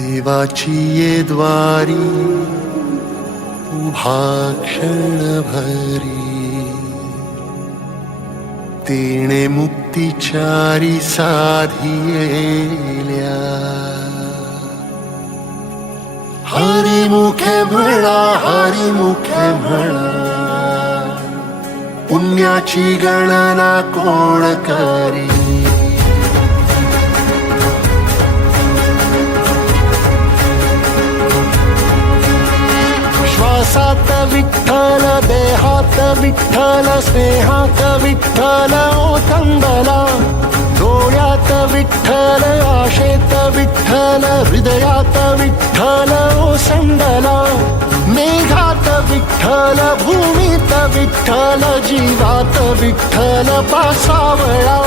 देवाची ये द्वारी उभा क्षणभरी, तेणे मुक्तिचारी साधियेल्या. हरी मुखे म्हणा, हरी मुखे म्हणा, पुण्याची गणना कोण करी. श्वासात विठ्ठल, देहात विठ्ठल, स्नेहात विठ्ठल ओथंबला. डोळ्यात विठ्ठल, आशेत विठ्ठल, हृदयात विठ्ठल ओसंडला. मेघात विठ्ठल, भूमीत विठ्ठल, जीवात विठ्ठल पासावळा.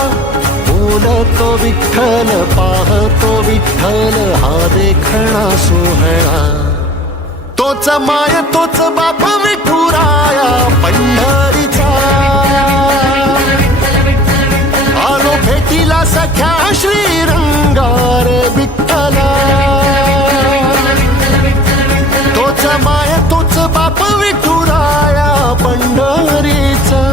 बोलतो विठ्ठल, पाहतो विठ्ठल, हा देखणा सोहळा. तोच माय तोच बाप विठुराया पंढरीचा. आलो भेटीला सख्या श्रीरंगार विठ्ठला. तोच माय तोच बाप विठुराया पंढरीचा.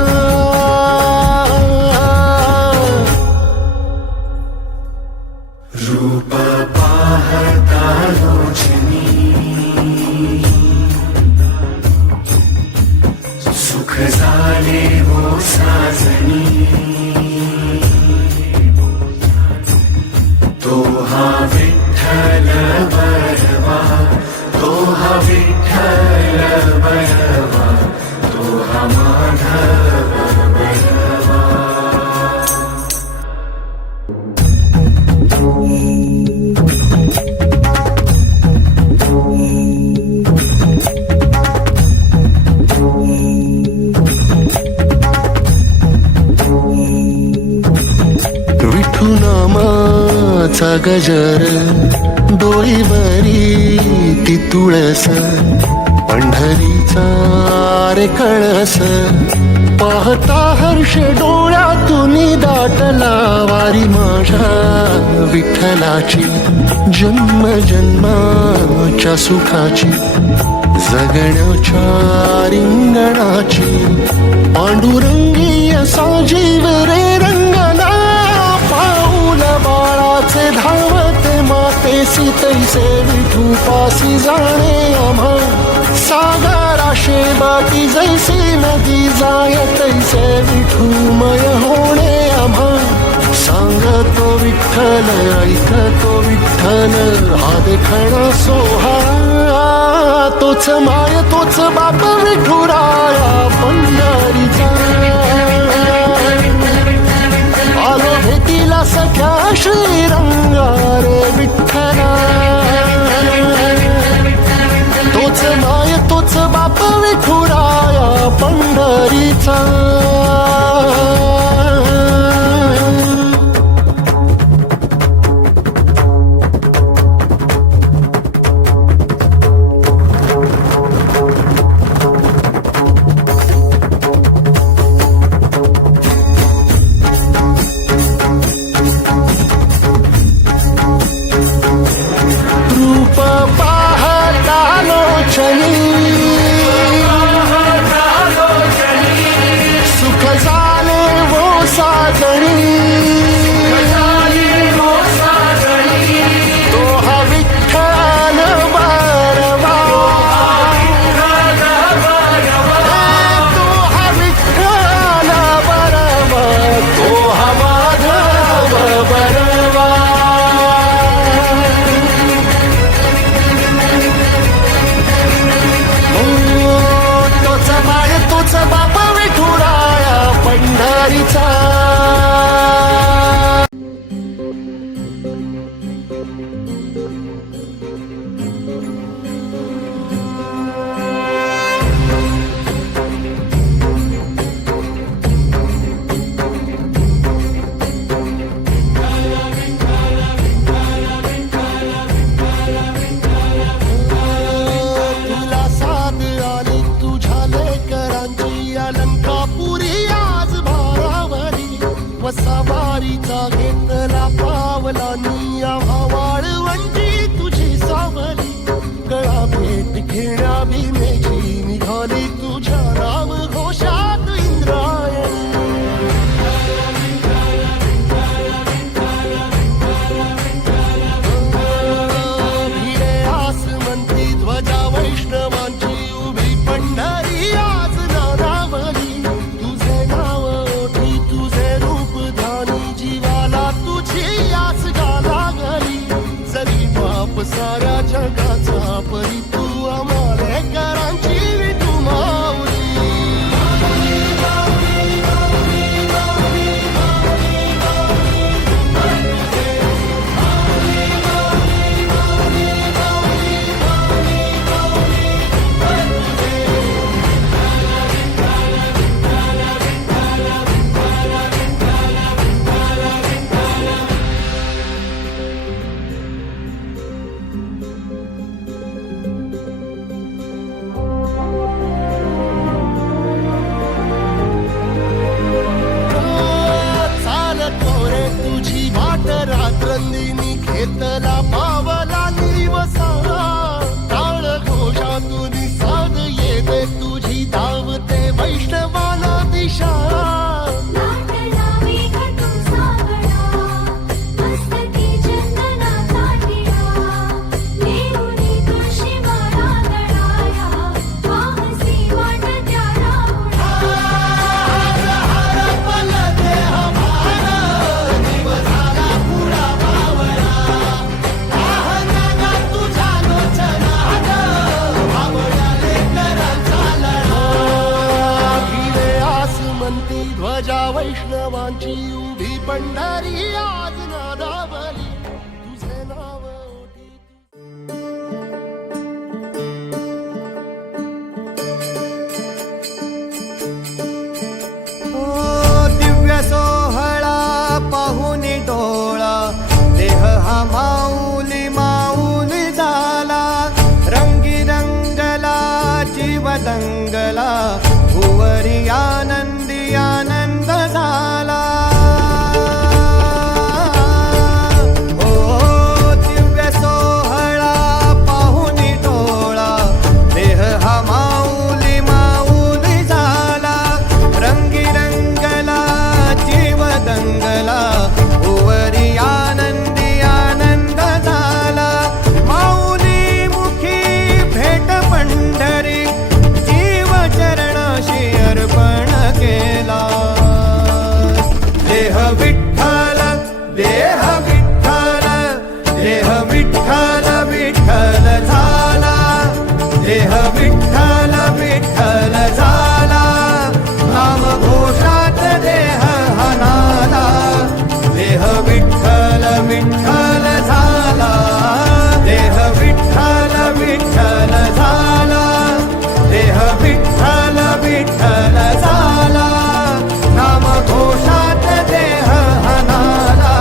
रूप पाहता लोचनी, सुख झाले हो साजनी. तो हा विठ्ठल बरवा, तो हा विठ्ठल बरवा, तो हा माधव बरवा. विठुनामाचा गजर, डोईवरी ती तुळस, पंढरीचा रे कळस. पाहता हर्ष डोळ्यातून दाटला, वारी माझ्या विठ्ठलाची. जन्म जन्माच्या सुखाची, जगण्याच्या रिंगणाची. पांडुरंगीय साजीव रे रंगला, पाऊल बाळाचे धावते मातेसी. तैसे विठू पासी जाणे आम्हा, सागराशे बाटी जैसी नदी जाय. तैसे विठूमय होणे आम्हा. सांगतो विठ्ठल, ऐकतो विठ्ठल, हा देखणा सोहळा. तोच माय तोच बाप विठुराया पंढरीचा. आलो भेटीला सख्या श्रीरंगार विठ्ठला. तोच माय तोच बाप विठुराया पंढरीचा. बाप साऱ्या जगाचा परी तू आम्हालेकरांची विठू माऊली रात्रंदिनी खेतला पावला दिवसा टाळ घोषातून साध येते तुझी धावते वैष्णवाला दिशा ध्वजा वैष्णवांची उभी पंढरी आज नादावली तुझे नाव ओटी दिव्य सोहळा पाहून डोळा देह हा माऊली माऊली झाला रंगी रंगला जीव दंगला भुवरी आनंदी आनंद झाला ओ दिव्य सोहळा पाहून डोळा देह हा माऊली माऊली झाला रंगी रंगला जीव दंगला भुवरी आनंदी आनंद झाला माऊली मुखी भेट पंढरी जीव चरणाशी अर्पण केला देह विठ्ठल देह विठ्ठल देह विठ्ठल विठ्ठल झाला देह विठ्ठल विठ्ठल झाला नाम घोषात देह हनाला देह विठ्ठल विठ्ठल झाला देह विठ्ठल विठ्ठल झाला देह विठ्ठल विठ्ठल झाला नाम घोषात देह हनाला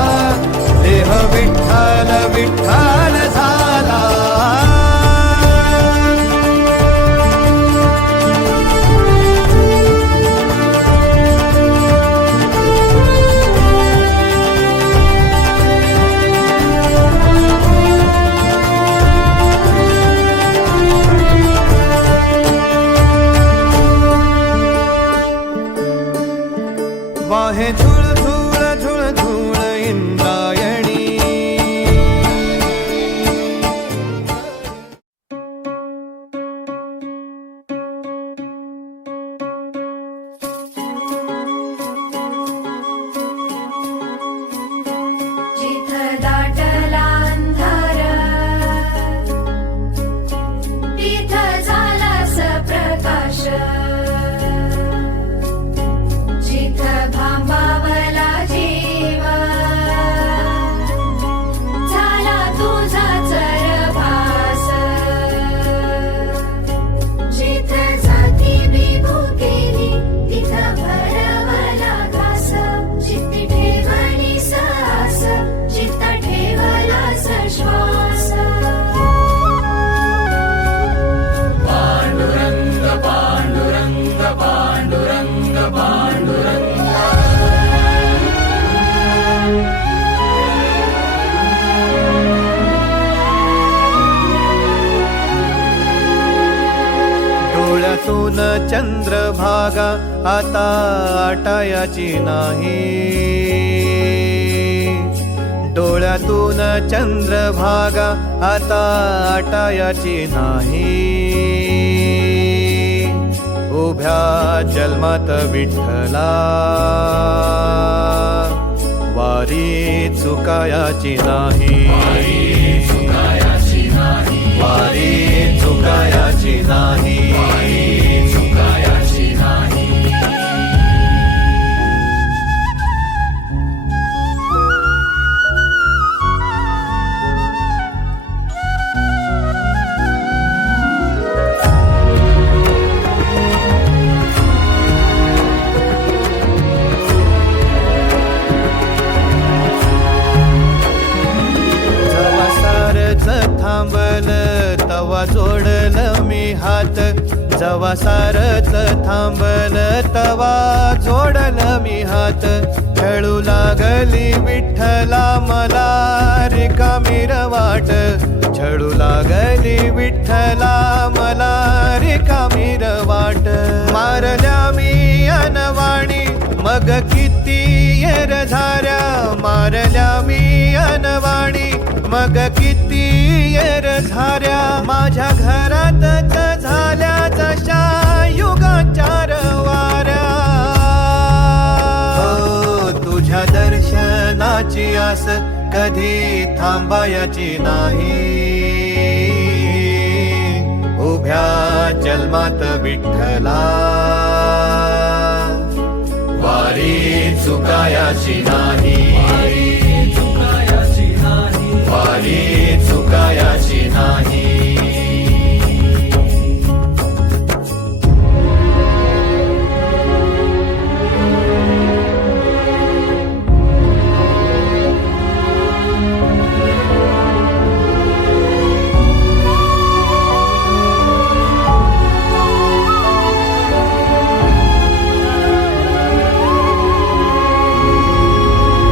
देह विठ्ठल विठ्ठल झाला वाहे झुळ झुळ झुळ झुळ इंद्रायणी जिथं दाटला अंधार तिथं झालास प्रकाश जिथं भांबावला जीव झाला तुझा चरभास जिथं जाती बिभू केली तिथं भरवला घास जिथे ठेवली सास जिथं ठेवला श्वास पांडुरंग पांडुरंग पांडुरंग पांडुरंग डोळ्यातून चंद्रभागा आता आटायाची नाही डोळ्यातून चंद्रभागा आता आटायाची नाही उभ्या जन्मात विठ्ठला वारी चुकायाची नाही नाही वारी चुकायाची नाही चुकायाची नाही जेव्हा सारच थांबल तवा जोडल मी हात जेव्हा सारच थांबल तवा जोडल मी हात खेळू लागली विठ्ठला मला रिकामी वाट छळू लागली विठ्ठला मला रिकामी वाट मारल्या मी अनवाणी मग किती येर झाऱ्या मारल्या मी अनवाणी मग किती येर झाऱ्या माझ्या घरातच झाल्या जशा युगाचार वाऱ्या हो, तुझ्या दर्शनाची आस कधी थांबायची नाही उभ्या जन्मात विठ्ठला वारी चुकायाची नाही चुकायाची नाही वारी चुकायाची नाही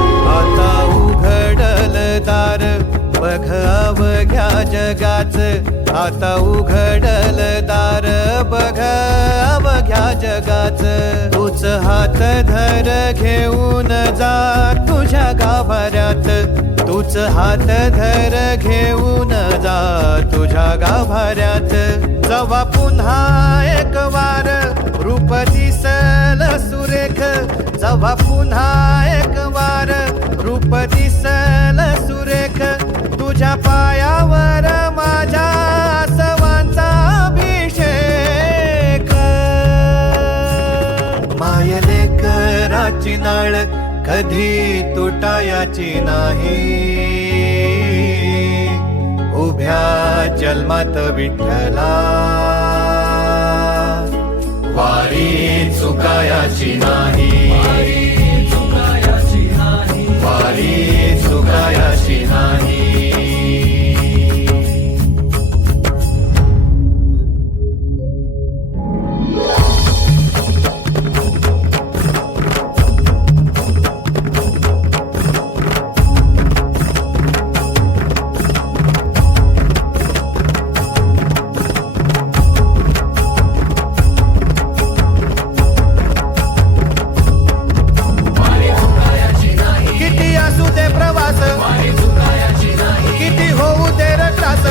आता उघडल दार बघ अवघ्या जगाच आता उघडल दार बघ अवघ्या जगाच तूच हात धर घेऊन जा तुझ्या गाभाऱ्यात तूच हात धर घेऊन जा तुझ्या गाभाऱ्यात जवा पुन्हा एक वार रूप दिसल सुरेख जवा पुन्हा एक वार रूप दिसल सुरेख तुझ्या पायावर माझ्या सवांचा अभिषेक मायले कराची नाळ कधी तुटायाची नाही उभ्या जन्मात विठ्ठला वारी चुकायाची नाही चुकायाची नाही वारी चुकायाची नाही किती असू दे प्रवास किती होऊ दे रे त्रास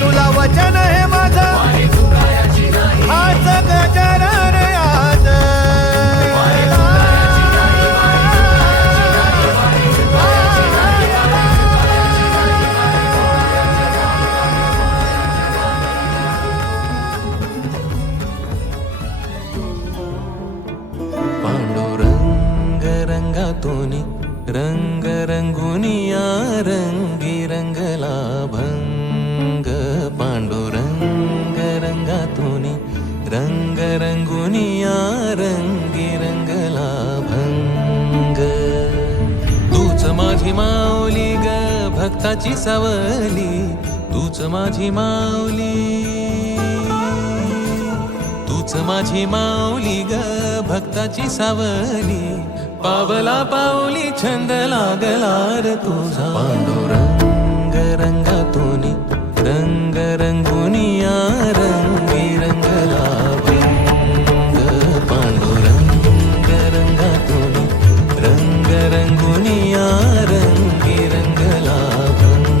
तुला वचन हे माझं हाच गजर रे आज पांडुरंग रंगातून रंग रंगुनिया रंगी रंगला भंग पांडुरंग रंगातून रंग रंगुनिया रंगी रंगला भंग तूच माझी माऊली ग भक्ताची सावली तूच माझी माऊली तूच माझी माऊली ग भक्ताची सावली पावला पाऊली छंद लागला रे तुझा पांडुरंग रंगातून रंग रंगुनिया रंगी रंगला भंग पांडुरंग रंगातून रंग रंगुनिया रंगी रंगला भंग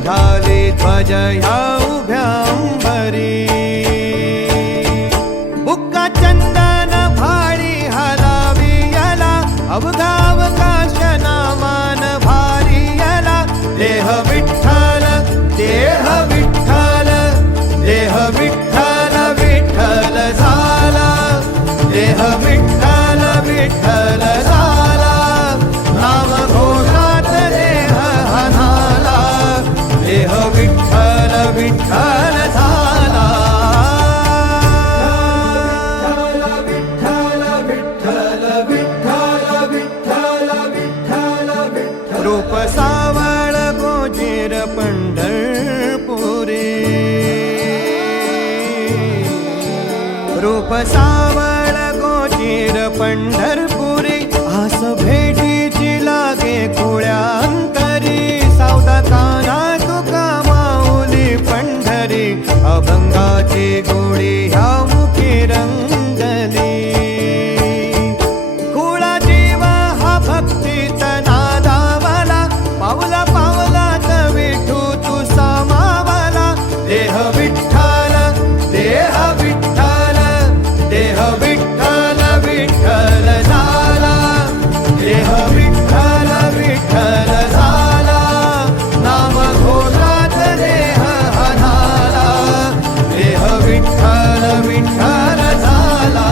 घाली ध्वज ह्या उभ्या अंबरी बुक्का चंदन भाडी हलावी याला अवघावकाश नामान भारी याला देह विठ्ठल देह विठ्ठल देह विठ्ठल विठ्ठल झाला देह विठ्ठल विठ्ठल झाला नाम घोषात देह हनाला देह विठ्ठल विठ्ठल झाला विठ्ठल विठ्ठल विठ्ठल विठ्ठल विठ्ठल विठ्ठल रूप सावळ गोजीर पंढरपुरी रूप सावळ गोजीर पंढरपुरी आस भेटीची लागे खुळ्या अंतरी सावता काना तुका माऊली पंढरी अभंगाची गोळी ह्या मुखी रंगली खुळा जीव हा भक्तीत नादावला पावला पावलात विठू तू समावला देह विठ्ठल देह विठ्ठल देह विठ्ठल विठ्ठल झाला देह विठ्ठल विठ्ठल झाला नाम घोषात देह हनाला देह विठ्ठल विठ्ठल झाला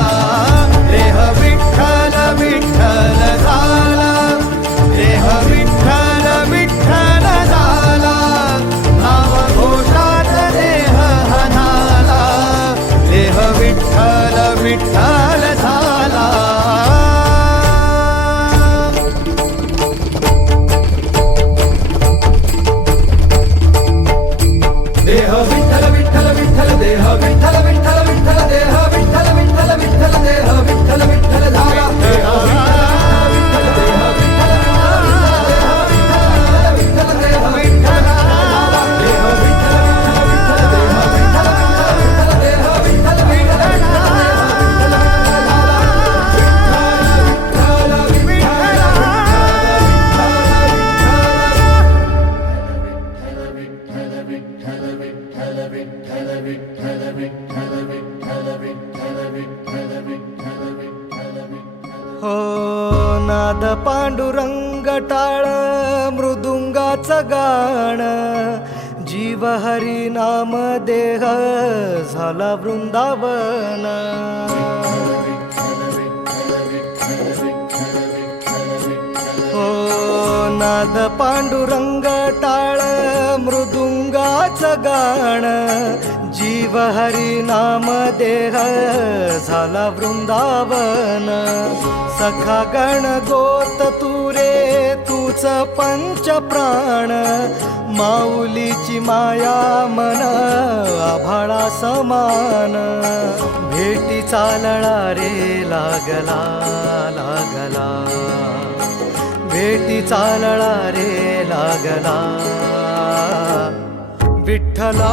देह विठ्ठल विठ्ठल झाला देह विठ्ठल विठ्ठल झाला नाम घोषात देह हनाला देह विठ्ठल विठ्ठल झाला देह विठ्ठल विठ्ठल विठ्ठल देह विठ्ठल विठ्ठल विठ्ठल देह विठ्ठल विठ्ठल विठ्ठल देह विठ्ठल विठ्ठल झाला देह विठ्ठल देह विठ्ठल विठ्ठल देह विठ्ठल झाला देह विठ्ठल देह विठ्ठल विठ्ठल देह विठ्ठल विठ्ठल हो नाद पांडुरंग टाळ मृदुंगाचं गाण जीव हरी नाम देह झाला वृंदावन हो नाद पांडुरंग टाळ मृदुंगाचं गाण जीव हरी नाम देह झाला वृंदावन सखा गण गोत तुरे तूच पंच प्राण माऊलीची माया मन आभाळा समान भेटी चालळा रे लागला लागला भेटी चालळा रे लागला विठ्ठला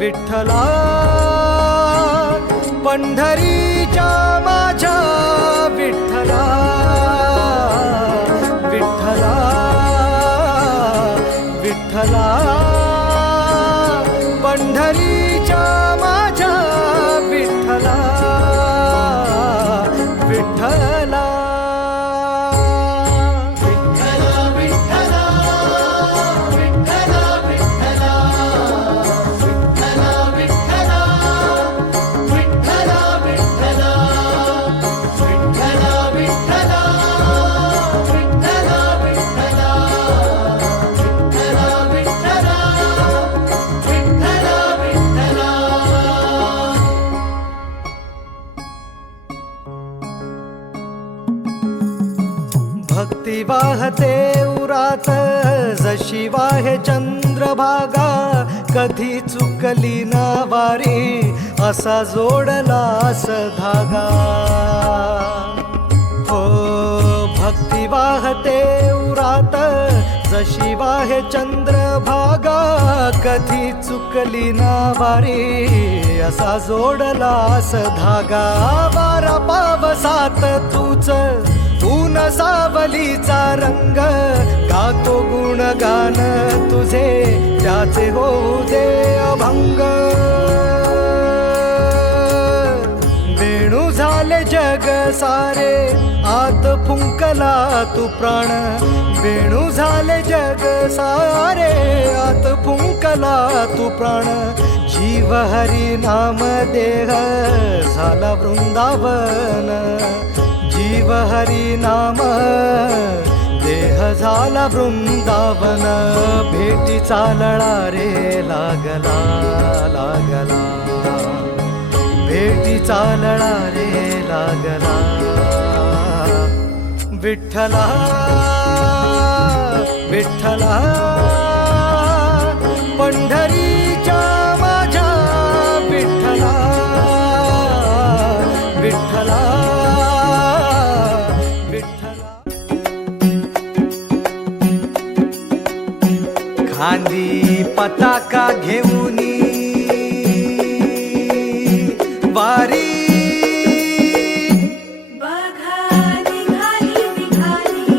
विठ्ठला पंढरीच्या माझ्या विठ्ठला विठ्ठला विठ्ठला पंढरीच्या माझ्या विठ्ठला विठ्ठला भक्ती वाहते उरात जशी वाहे चंद्रभागा कधी चुकली ना वारी असा जोडलास धागा हो भक्ती वाहते उरात जशी वाहे चंद्रभागा कधी चुकली ना वारी असा जोडलास धागा वारा पावसात तूच तू न सावलीचा रंग गातो गुणगान तुझे त्याचे होऊ दे अभंग वेणू झाले जग सारे आत फुंकला तू प्राण वेणू झाले जग सारे आत फुंकला तू प्राण जीव हरी नाम देह झाला वृंदावन जीव हरी नाम देह झाला वृंदावन भेटीचा लळा रे लागला लागला भेटीचा लळा रे लागला विठ्ठला विठ्ठला पंढरीच्या माझ्या विठ्ठला विठ्ठला विठ्ठला खांदी पताका घेऊनी वारी बघा निघाली निघाली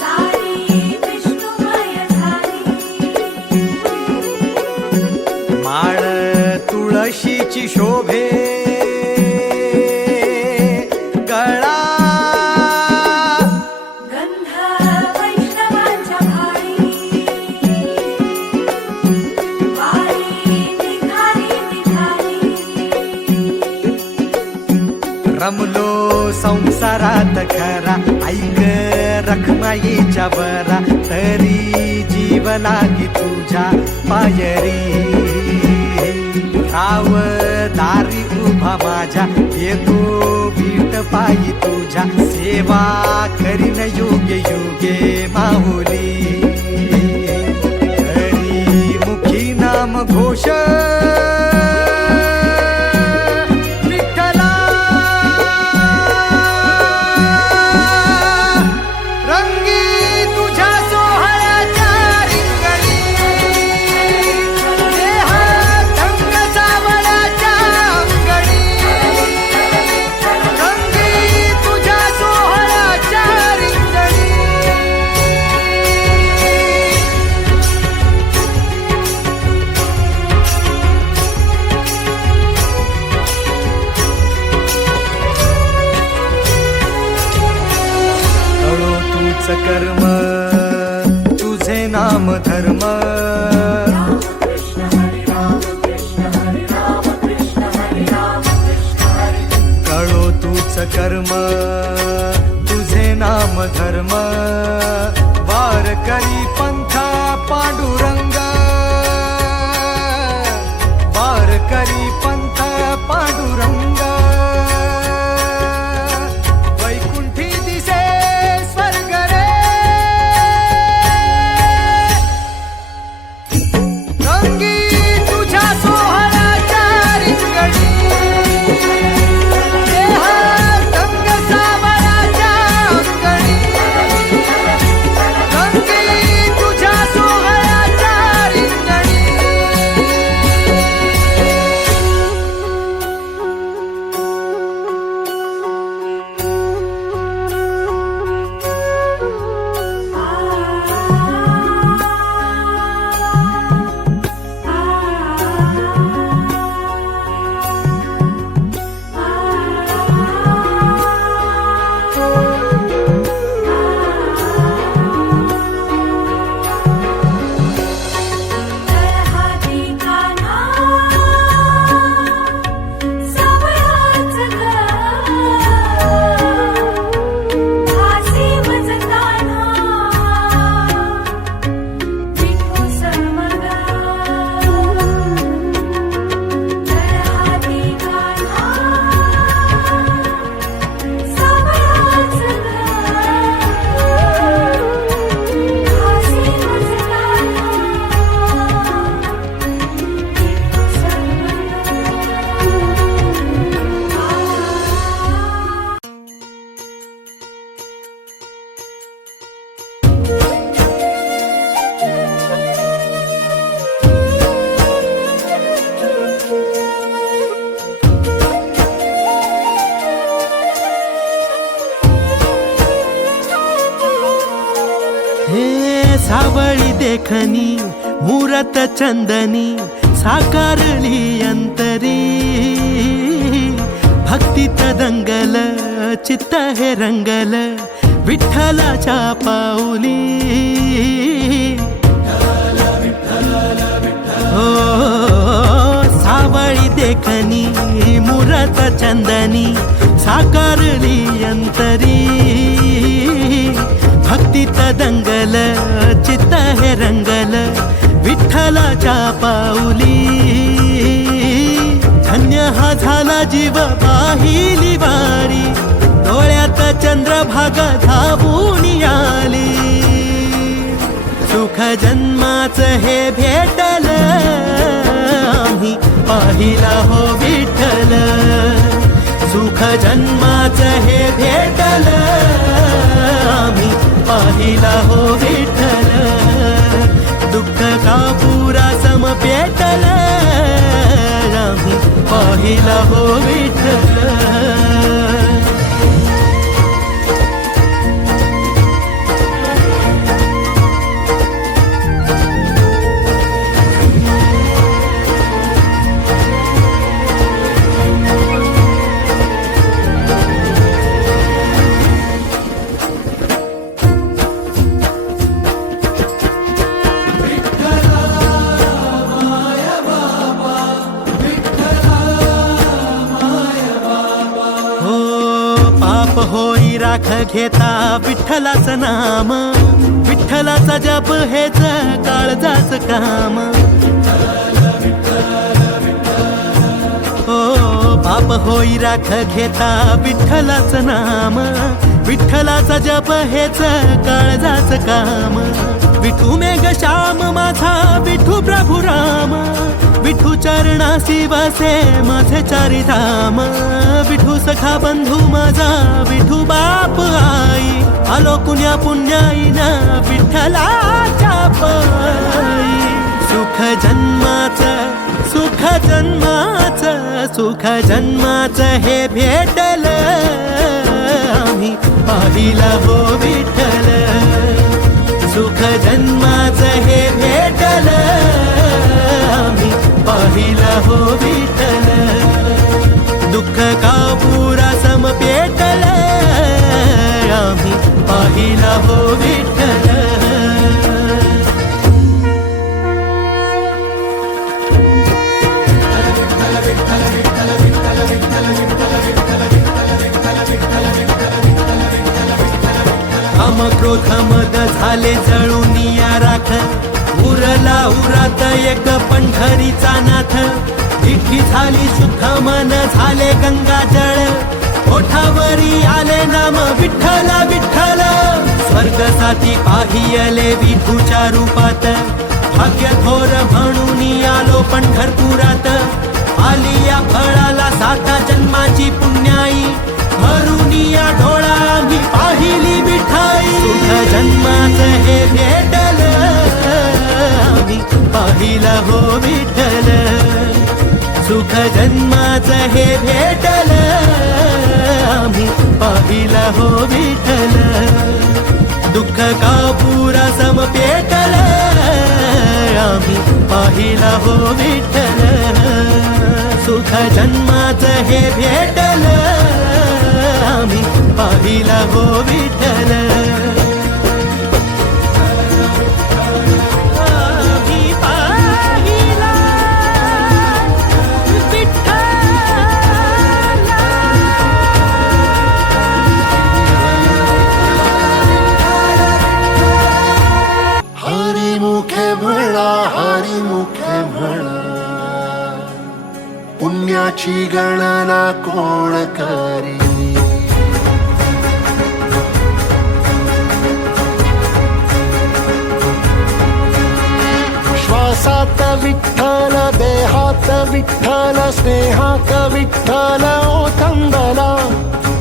सारी विष्णुमय झाली माळ तुळशीची शोभे गळा गंध वैष्णवांच्या भाळी वारी निघाली निघाली रमलो संसारात खरा ऐक रखमाईच्या बरा तरी जीव लागी तुझ्या पायरी राव दारी उभा माझ्या येतो बीट पायी तुझ्या सेवा करीन योग्य योगे माहुली हरी मुखी नाम घोष कर्म तुझे नाम धर्म कळो तूच कर्म तुझे नाम धर्म वार करी पंथा पांडुरंग वार करी पंथा पांडुरंग तुझ्या हे सावळी देखणी मुरत चंदनी साकारली अंतरी भक्तीत दंगल चित्त हे रंगल विठ्ठलाच्या पाऊली हो सावळी देखणी मुरत चंदनी साकारली अंतरी भक्तीत दंगल चित्त हे रंगल विठ्ठलाच्या पाऊली धन्य हा झाला जीव पाहिली वारी डोळ्यात चंद्रभागा धावून आली सुख जन्माचं हे भेटल आम्ही पाहिला हो विठ्ठल सुख जन्माचं हे भेटल आम्ही पाहिला हो विठ्ठल दुःख का पुरा सम पेटल आम्ही पाहिला हो विठ्ठल होई राख घेता विठ्ठलाचं नाम विठ्ठलाचा जप हेच काळजाच काम हो पाप होई राख घेता विठ्ठलाचं नाम विठ्ठलाचा जप हेच काळजाच काम विठू मेघ श्याम माझा विठू प्रभू राम विठू चरणासी वसे माझे चारी धाम विठू सखा बंधू माझा विठू बाप आई आलो कुण्या पुण्याईना विठ्ठलाच्या पायी सुख जन्माचं सुख जन्माचं सुख जन्माचं हे भेटल आम्ही पाहिला हो विठ्ठल सुख जन्माचं हे भेटल आम्ही पाहिला हो विठ्ठल दुःख का पुरा सम पेटल आम्ही पाहिला हो विठ्ठल काम क्रोध मद झाले जळून या राख उरला उरात एक पंढरीचा नाथ विठी झाली सुख मन झाले गंगा जळ ओठावरी आले नाम विठ्ठल विठ्ठल स्वर्ग साथी पाहियले विठूच्या रूपात भाग्य थोर म्हणून आलो पंढरपुरात आली या फळाला साता जन्माची पुण्याई भरून या ढोळा आम्ही पाहिली विठाई सुख जन्माचं हे भेटल आम्ही पाहिला हो विठ्ठल सुख जन्माचं हे भेटल आम्ही पाहिला हो विठ्ठल दुःख का पुरा सम पेटल आम्ही पाहिला हो विठ्ठल सुख जन्माचं हे भेटल आम्ही पाहिला हो विठ्ठल आम्ही पाहिला हरी मुखे म्हणा पुण्याची गणना कोण करी श्वासात विठ्ठल देहात विठ्ठल स्नेहात विठ्ठल ओथंबला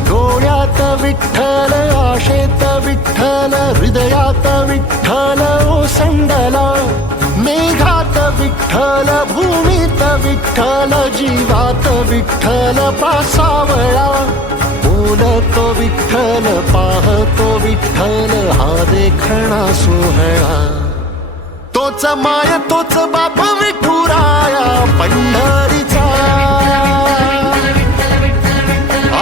डोळ्यात विठ्ठल आशेत विठ्ठल हृदयात विठ्ठल ओसंडला मेघात विठ्ठल भूमीत विठ्ठल जीवात विठ्ठल पासावळा बोलतो विठ्ठल पाहतो विठ्ठल हा देखणा सोहळा तोच माय तोच बाप विठुराया पंढरीचा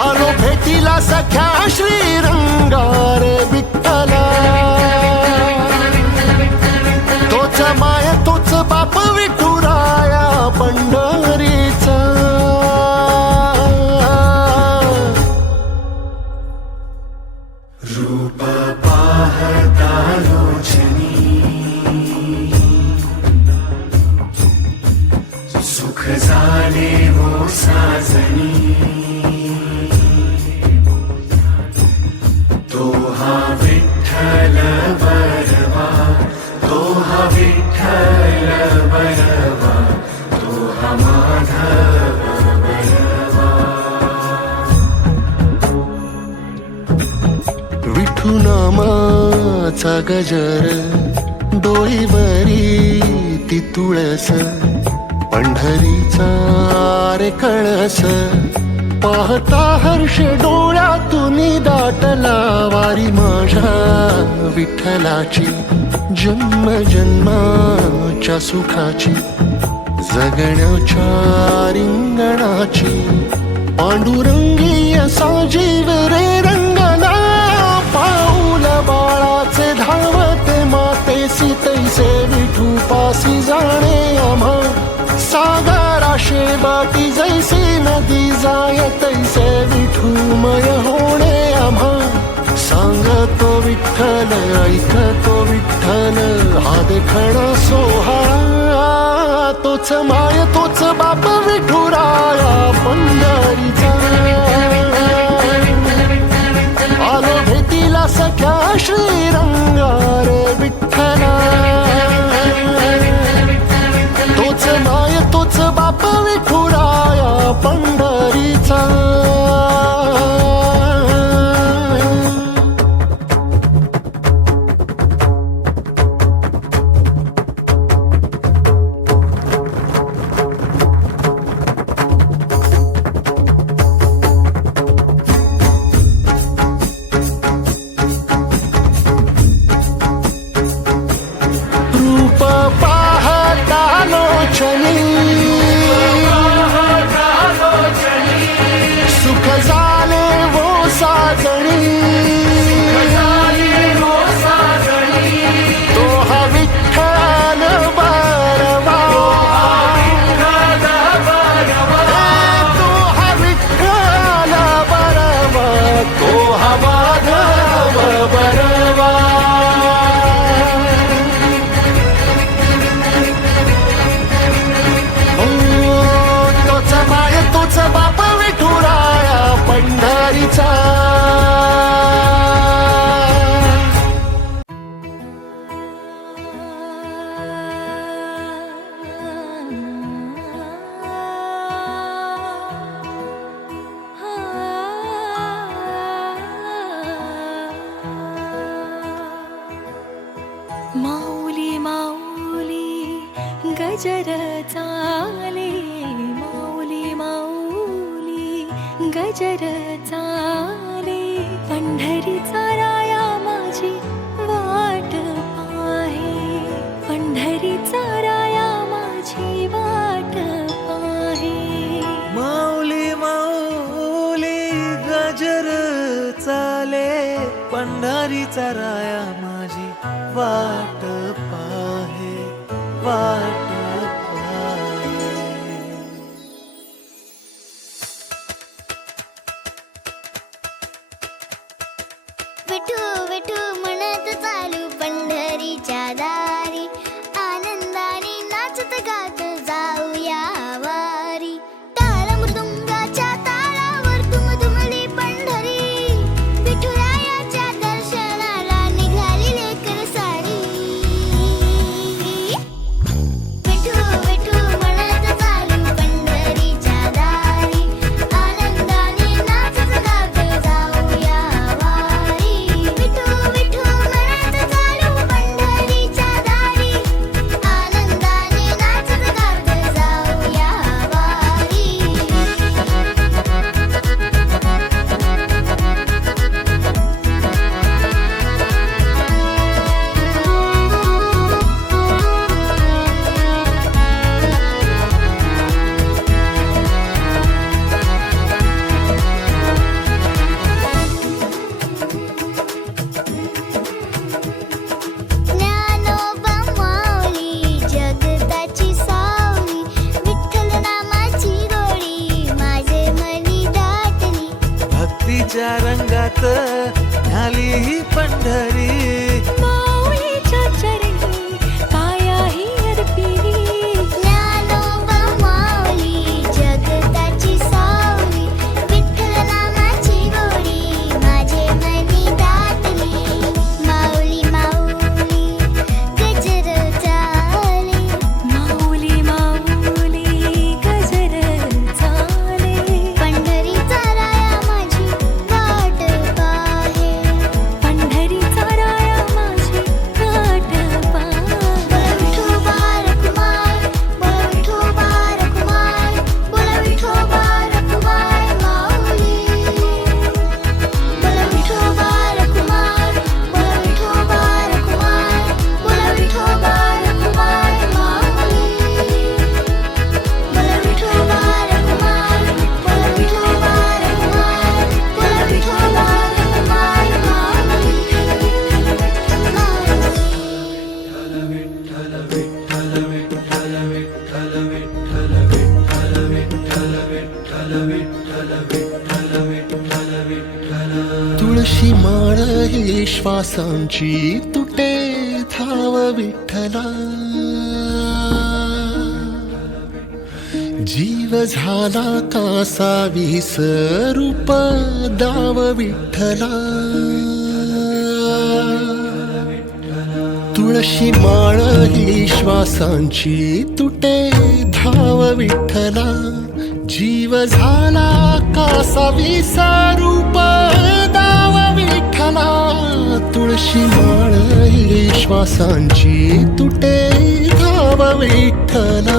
आलो भेटीला सख्या श्रीरंगार विठ्ठला तोच माय तोच बाप विठुराया पंढरीचा रूप पाहता लोचनी सुख झाले हो साजनी तो हा विठ्ठल बरवा तो हा विठ्ठल बरवा तो हा माधव विठू नामाचा गजर डोईवरी ती तुळस पंढरीचा रे कळस पाहता हर्ष डोळ्यातून दाटला वारी माझ्या विठ्ठलाची जन्म जन्माच्या सुखाची जगण्याच्या रिंगणाची पांडुरंगी असा जीव रे रंगला पाऊल बाळाचे धावते मातेसी तैसे विठू पासी जाणे आम्हा सागराशे बाटी जैसे नदी जाय तैसे विठूमय होणे आम्हा सांगतो विठ्ठल ऐकतो विठ्ठल हा देखणा सोहळा तोच माय तोच बाप विठुराया पंढरीचा आलो भेटीला सख्या श्रीरंगार विठ्ठला तोच माय तोच बाप विठुराया पंढरीचा रूप पाहता लोचनी सुख झाले वो साजणी तो हा विठ्ठल बरवा तो हा विठ्ठल बरवा तो हा माधव बरवा तोच माय तोच बाप विठुराया पंढरीचा माऊली माऊली गजर चाले माऊली माऊली गजर चाले पंढरीचा राया माझी वाट पाहे पंढरीचा राया माझी वाट पाहे माऊली माऊली गजर चाले पंढरीचा राया माझी वाट पाहे वाट पाहे विठू विठू म्हणत चालू पंढरीच्या दारी आनंदाने नाचत गात जाऊया वारी टाळ मृदुंगाच्या तालावर दुमदुमली पंढरी विठुरायाच्या दर्शनाला निघाली लेकर सारी विठू विठू म्हणत चालू पंढरीच्या दारी आनंदाने नाचत गात जाऊया वारी विठू विठू म्हणत चालू पंढरीच्या वाटेत झाली ही पंढरी. माऊलीच्या चरणी कायाही अर्पिली. ज्ञानोबा माऊली जगताची सावली, विठ्ठल नामाची गोडी माझे मनी दाटली. माऊली माऊली गजर चाले, माऊली माऊली गजर चाले. पंढरीचा राया माझी वाट पाहे. पंढरीचा राया माझी वाट पाहे. बोला विठोबा रखुमाय, बोला विठोबा रखुमाय, बोला विठोबा रखुमाय माऊली. बोला विठोबा रखुमाय, बोला विठोबा रखुमाय, बोला विठोबा रखुमाय माऊली. बोला विठोबा रखुमाय, बोला विठोबा रखुमाय, बोला विठोबा तुळशी माळ ही श्वासांची तुटे धाव विठ्ठला. जीव झाला कासा विसरूप दाव विठ्ठला. तुळशी माळ ही श्वासांची तुटे धाव विठ्ठला. जीव झाला कासा विसरूप दाव विठ्ठला. तुळशी माळ ही श्वासांची तुटे धाव विठ्ठला.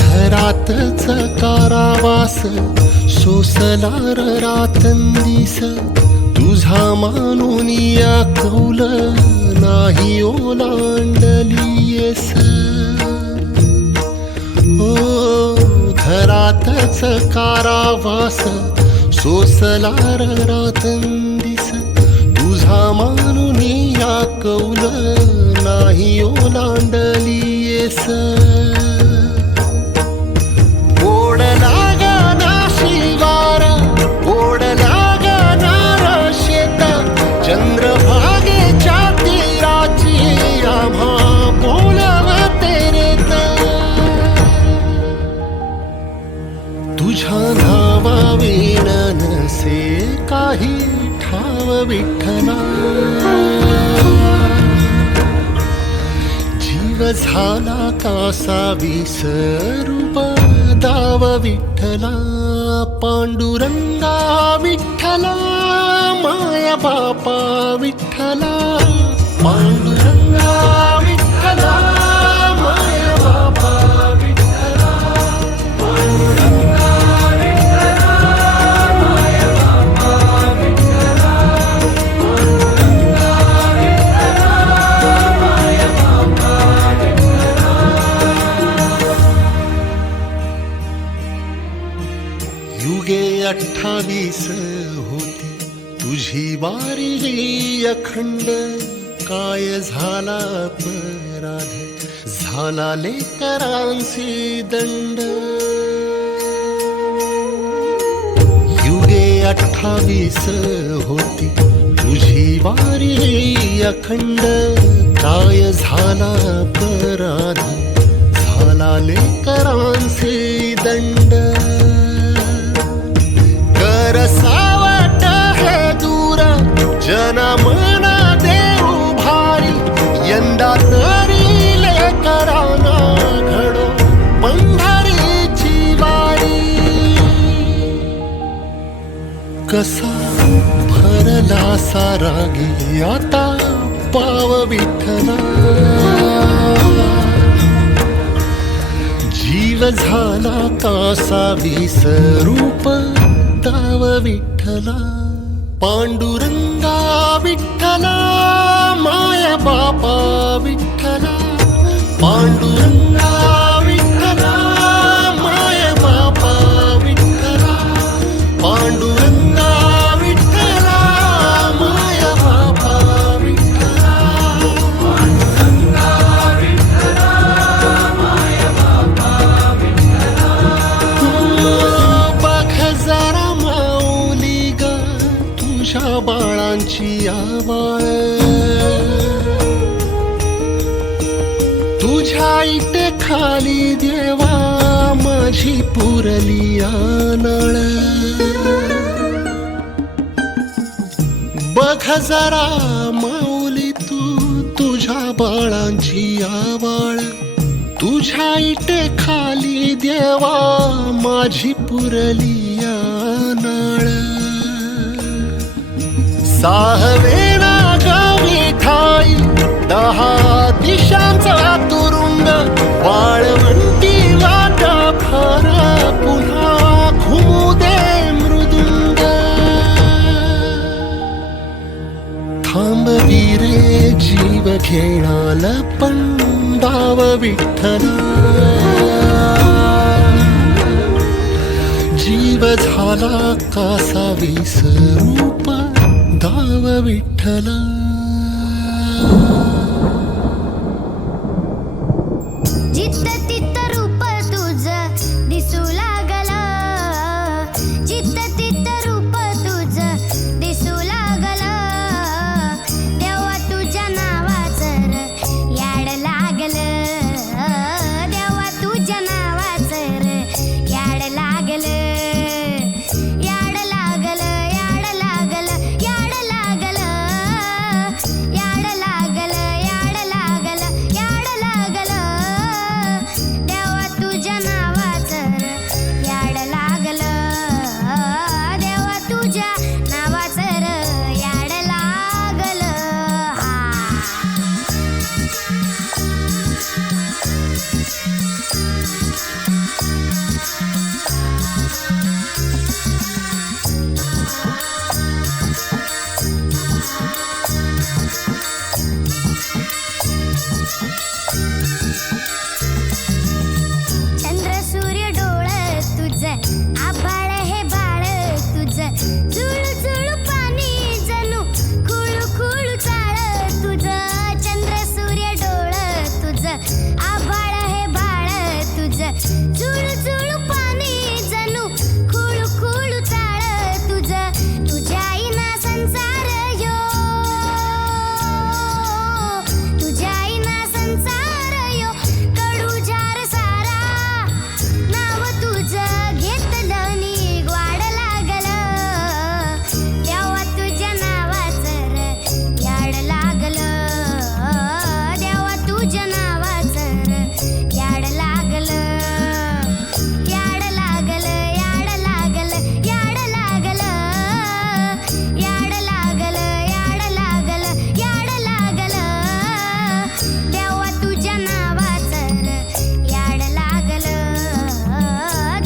घरातच कारावास सोसला रातंदिस. तुझा मानून या कौल नाही ओलांडलीयस. हो घरातच कारावास सोसला रातंदिस. तुझा मानून या कौल नाही ओलांडलीयस. ओढ लागाना शिवार, ओढ लागाना शेत, चंद्रभागेच्या तीराची आम्हा बोलवते रेत. तुझ्या नावा विण नसे काही ठाव विठ्ठला. जीव झाला कासा विसरूप दाव विठ्ठला. पांडुरंगा विठ्ठला, माया बापा विठ्ठला. पांडुरंगा विठ्ठला, माया बापा विठ्ठला. पांडुरंगा विठ्ठला, माया बापा विठ्ठला. पांडुरंगा विठ्ठला, माया बापा विठ्ठला. युगे 28 होती तुझी वारी अखंड. काय झाला अपराध, झाला लेकरांची दंड. युगे 28 होती तुझी वारी अखंड. काय झाला अपराध, झाला लेकरांचे दंड. कर सावट हे दूर जना मना देऊ भारी. यंदा तरी लेकरांना घडो पंढरीची वारी. कसा भरला सारा गे आता पाव विठ्ठला. जीव झाला कासा विसरूप दाव विठ्ठला. पांडुरंगा विठ्ठला, माया बापा विठ्ठला. पांडुरंगा विठ्ठला, माया बापा बाळांची आवाळ तुझ्या इटे खाली देवा माझी पुरली नाळ बघ जरा माऊली तू तुझ्या बाळांची आवाळ तुझ्या इटे खाली देवा माझी पुरली नाळ साहवेना गावी ठाई 10 दिशांचा तुरुंग वाळवंटी वाटा फार पुन्हा घुमू दे मृदुंग थांबवी रे जीव घेणाला पंडाव विठ्ठला जीव झाला कासा विसरूप दाव विठ्ठला जित्त तित्त रूप तुझं दिसू लागला जित्त तित्त रूप तुझं दिसू लागला तेव्हा तुझ्या नावाचं याड लागलं देवा तुझ्या नावाचं याड लागलं याड लागलं याड लागलं याड लागलं याड लागलं याड लागलं याड लागलं देवा तुझ्या नावाचं याड लागलं देवा तुझ्या नावाचं याड लागलं चंद्र सूर्य डोळ तुझं आभाळ हे बाळ तुझं जुळू जुळू पाणी जणू खुळू खुळू चाळ तुझं चंद्र सूर्य डोळ तुझं आभाळ हे बाळ तुझं जुळू जुळू पाणी जणू खुळू खुळू चाळ तुझं तुझ्या आईना संसार यो तुझ्या आईना संसार यो कडू जार सारा नाव तुझं घेतलं नी वाढ लागलं देवा तुझ्या नावाचं याड लागलं देवा तुझ्या नावाचं याड लागलं याड लागलं याड लागलं याड लागलं याड लागलं याड लागलं याड लागलं देवा तुझ्या नावाचं याड लागलं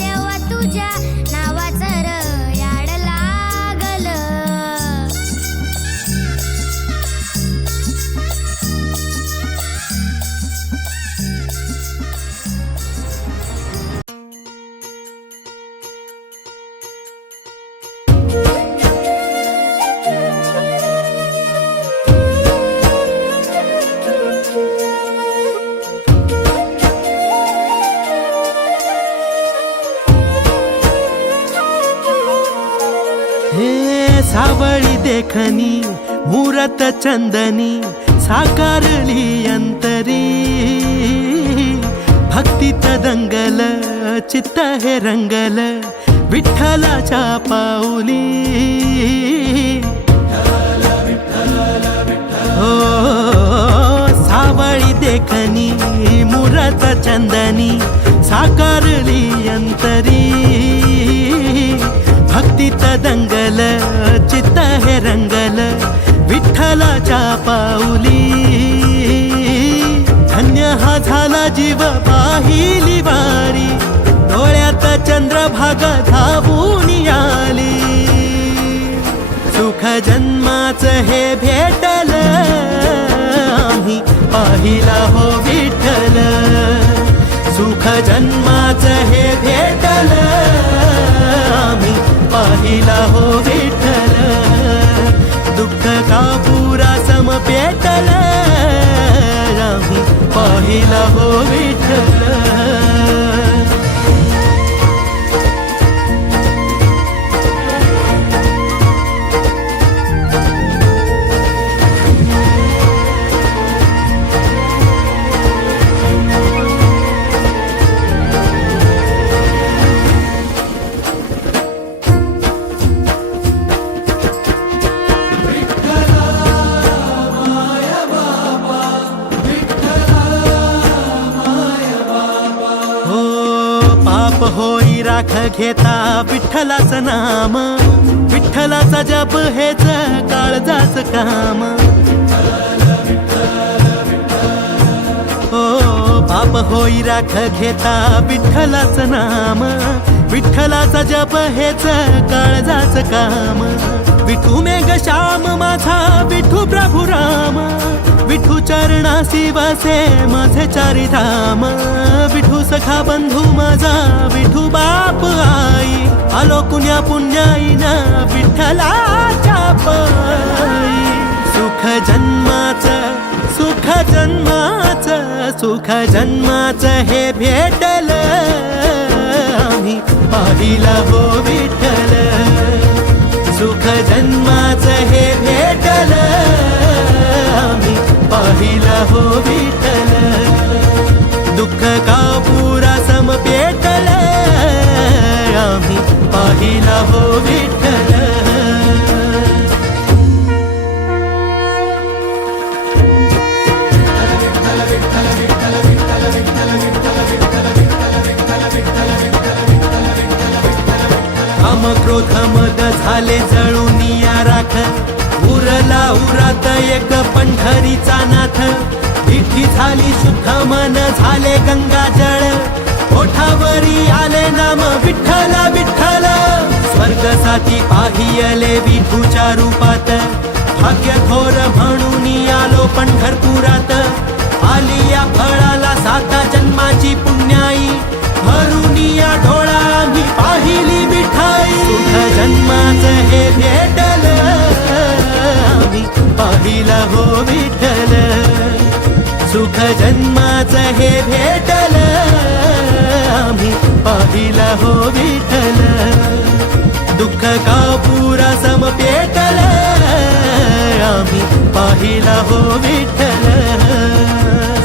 देवा तुझ्या नावाचं याड लागलं हे सावळी देखनी मुरत चंदनी साकारली अंतरी भक्तीत दंगल चित्त हे रंगल विठ्ठलाच्या पाऊली हो सावळी देखनी मुरत चंदनी साकारली अंतरी भक्तीत दंगल चित्त हे रंगल विठ्ठलाच्या पाऊली धन्य हा झाला जीव पाहिली वारी डोळ्यात चंद्रभागा धावून आली सुख जन्माचं हे भेटल आम्ही पाहिला हो विठ्ठल सुख जन्माचं हे भेटल आम्ही पाहिला हो विठ्ठल दुःख का पुरा सम पेटल आम्ही पाहिला हो विठ्ठल राख घेता विठ्ठलाचं नाम, विठ्ठलाचा जप हेच काळजाच काम. ओ पाप होई राख घेता विठ्ठलाचं नाम, विठ्ठलाचा जप हेच काळजाच काम. विठू मेघ श्याम माझा विठू प्रभू राम, विठू चरणासी वसे माझे चारी धाम. विठू सखा बंधू माझा विठू बाप आई, आलो कुण्या पुण्याईना विठ्ठलाच्या पायी. सुख जन्माचं सुख जन्माचं सुख जन्माचं हे भेटलं आम्ही पाहिला हो विठ्ठल. सुख जन्माचं हे भेटलं आम्ही पाहिला हो विठ्ठल. दुःख का पुरा सम पेटलं आम्ही पाहिला हो विठ्ठल. काम क्रोध मद झाले जळून या राख, उरला उरात एक पंढरीचा नाथ. विठी झाली शुद्ध मन झाले गंगा जळ, ओठावरी आले नाम विठ्ठल विठ्ठल. स्वर्गसाती पाहियले विठूच्या रूपात, भाग्य थोर म्हणून आलो पंढरपुरात. आली या फळाला साता जन्माची पुण्याई, भरून या डोळा मी पाहिली विठाई. सुख जन्माचं हे भेटलं आम्ही पाहिला हो विठ्ठल. सुख जन्माचं हे भेटलं आम्ही पाहिला हो विठ्ठल. दुःख का पुरा सम पेटलं आम्ही पाहिला हो विठ्ठल.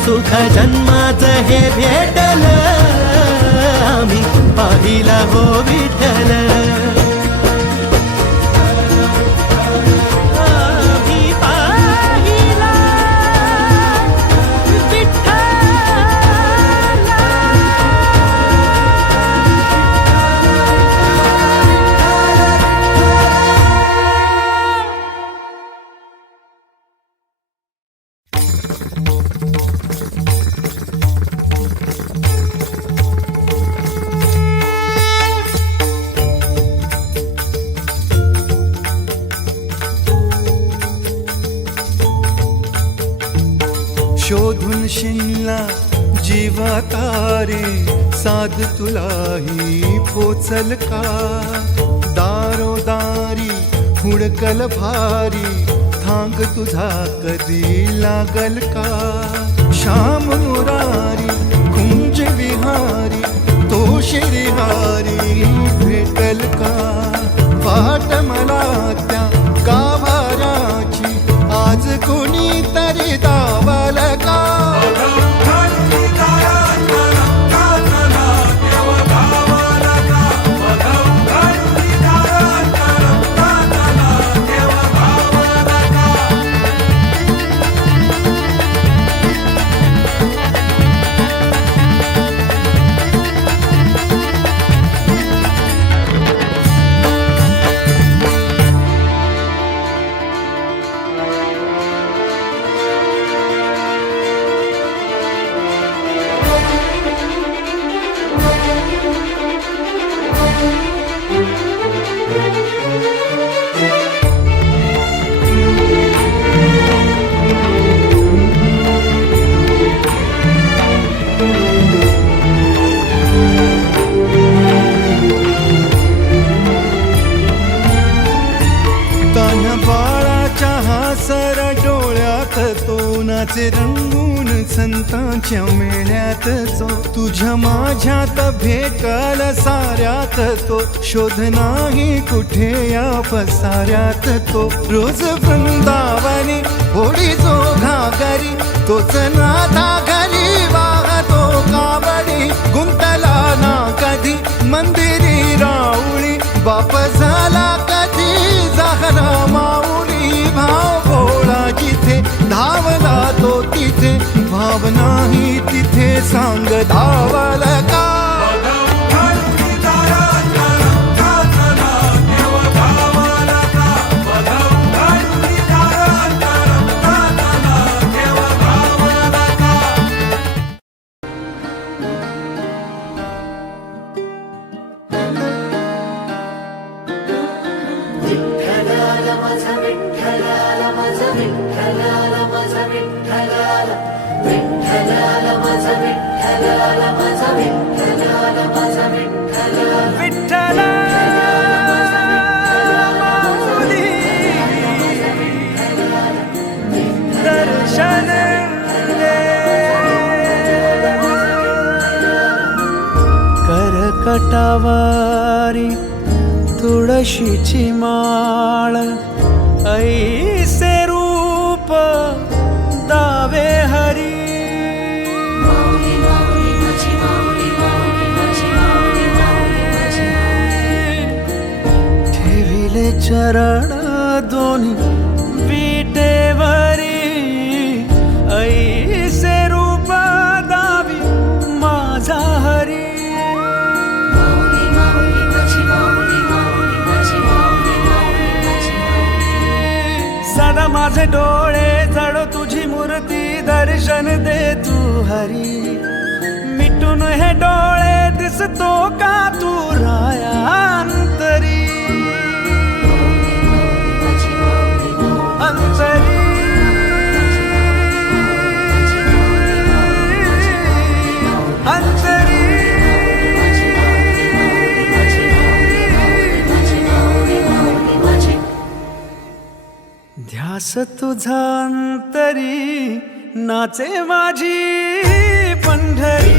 सुख जन्माचं हे भेटलं आम्ही पाहिला हो विठ्ठल. आम्ही पाहिला विठ्ठल. शोधून शिनला जीवा तारे, साध तुलाही पोचल का. दारोदारी हुडकल भारी, थांग तुझा कधी लागल का. श्याम मुरारी कुंज विहारी, तो श्रीहारी भेटल का. वाट मला त्या गाभाराची, आज कोणी तरी दावाल का. नाचे रंगून संतांच्या मेळ्यात जो, तुझ्या माझ्यात भेटल साऱ्यात तो. शोध नाही कुठे या पसाऱ्यात तो. रोज वृंदावनी होडी जो घागरी, तोच नाथा घरी वाहतो कावडी. गुंतला ना कधी मंदिरी राऊळी, बाप झाला कधी जाहरा माऊली. भाव भोळा जिथे धावला तो तिथे, भाव नाही तिथे सांग धावल का. माझा विठ्ठलाला माझा विठ्ठलाला विठ्ठलाला माझा विठ्ठलाला माझा विठ्ठलाला माझा विठ्ठलाला विठ्ठला माऊली दर्शन दे करकटावारी तुळशीची माळ ऐसे रूप दावे हरी माऊली माऊली माझी माऊली माऊली माझी माऊली माऊली माझी ठेविले चरण दोन्ही विटेवरी ऐसे रूप दावी माझा हरी माऊली माऊली माझी माऊली माऊली माझी माऊली माऊली माझी सदा माझे डोळे जडो तुझी मूर्ती दर्शन दे तू हरी मिटून हे डोळे दिसतो का तू रायांतरी अंतरी अंतरी ध्यास तुझा अंतरी नाचे माझी पंढरी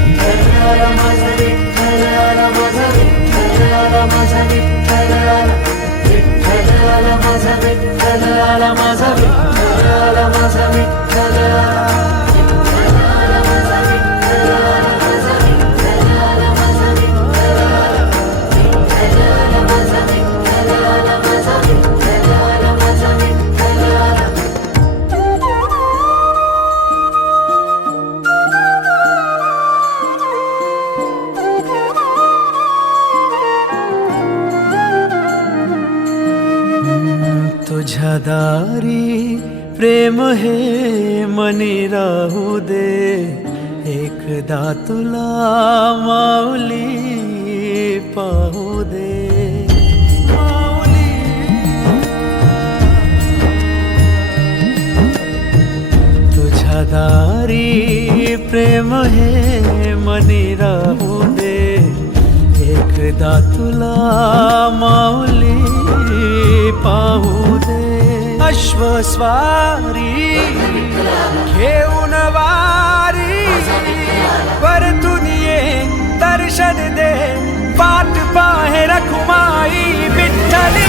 माझा विठ्ठलाला माझा विठ्ठलाला माझा विठ्ठलाला विठ्ठलाला माझा विठ्ठलाला माझा विठ्ठलाला माझा विठ्ठलाला तुझ्या दारी प्रेम हे मनी राहू दे एकदा तुला माऊली पाहू दे माऊली तुझ्या दारी प्रेम हे मनी राहू दे एकदा तुला माऊली पाहू दे अश्वस्वारी घेऊन वारी परतून ये दर्शन दे वाट पाहे रखुमाई विठ्ठली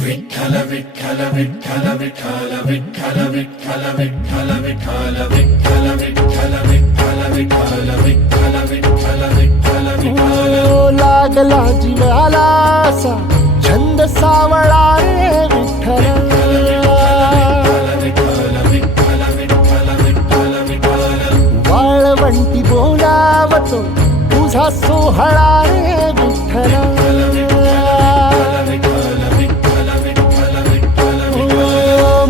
विठ्ठल विठ्ठल विठ्ठल विठ्ठल विठ्ठल विठ्ठल विठ्ठल विठ्ठल विठ्ठल विठ्ठल विठ्ठल विठ्ठल विठ्ठल विठ्ठल विठ्ठल विठ्ठल लागला जीवाला असा छंद सावळा रे विठ्ठल वाळवंटी बोलावतो तुझा सोहळा रे विठ्ठल